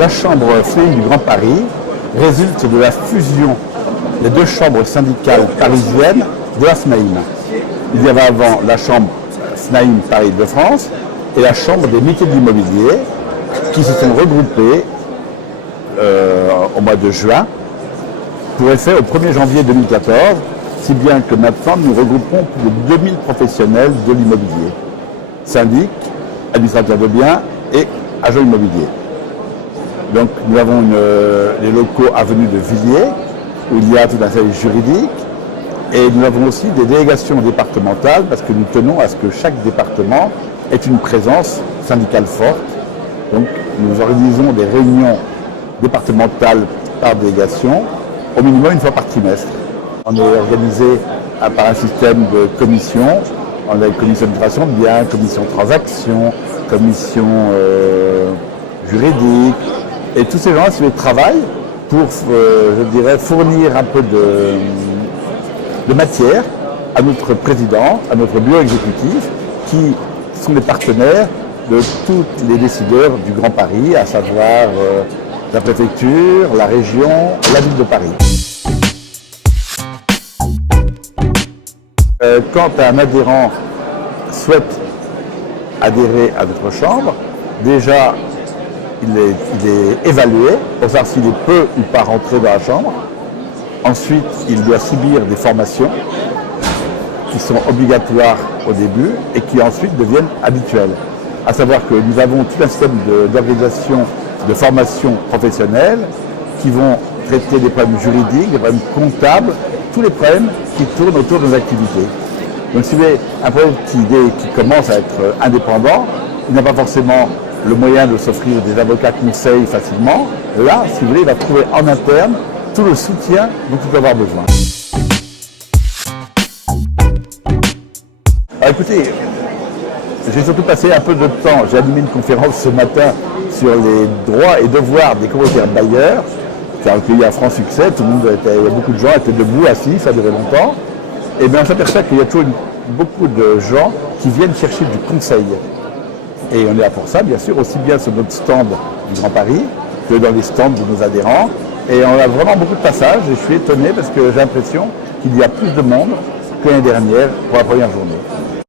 La chambre FNAIM du Grand Paris résulte de la fusion des deux chambres syndicales parisiennes de la FNAIM. Il y avait avant la chambre FNAIM Paris-de-France et la chambre des métiers de l'immobilier qui se sont regroupées au mois de juin pour effet au 1er janvier 2014, si bien que maintenant nous regroupons plus de 2000 professionnels de l'immobilier, syndics, administrateurs de biens et agents immobiliers. Donc nous avons les locaux avenue de Villiers, où il y a tout un service juridique, et nous avons aussi des délégations départementales, parce que nous tenons à ce que chaque département ait une présence syndicale forte. Donc nous organisons des réunions départementales par délégation, au minimum une fois par trimestre. On est organisé par un système de commissions. On a une commission de création de biens, commission de transaction, commission juridique. Et tous ces gens-là, ils travaillent pour, je dirais, fournir un peu de matière à notre président, à notre bureau exécutif, qui sont les partenaires de tous les décideurs du Grand Paris, à savoir la préfecture, la région, la ville de Paris. Quand un adhérent souhaite adhérer à notre chambre, déjà il est évalué pour savoir s'il peut ou pas rentrer dans la chambre. Ensuite, il doit subir des formations qui sont obligatoires au début et qui ensuite deviennent habituelles. À savoir que nous avons tout un système d'organisation de formation professionnelle qui vont traiter des problèmes juridiques, des problèmes comptables, tous les problèmes qui tournent autour de nos activités. Donc si vous avez un problème qui commence à être indépendant, il n'a pas forcément le moyen de s'offrir des avocats conseils facilement. Là, si vous voulez, il va trouver en interne tout le soutien dont il peut avoir besoin. Alors écoutez, j'ai surtout passé un peu de temps. J'ai animé une conférence ce matin sur les droits et devoirs des commanditaires bailleurs, qui a recueilli un franc succès. Tout le monde il y a beaucoup de gens étaient debout, assis, ça a duré longtemps. Et bien on s'aperçoit qu'il y a toujours beaucoup de gens qui viennent chercher du conseil. Et on est là pour ça, bien sûr, aussi bien sur notre stand du Grand Paris que dans les stands de nos adhérents. Et on a vraiment beaucoup de passages et je suis étonné parce que j'ai l'impression qu'il y a plus de monde que l'année dernière pour la première journée.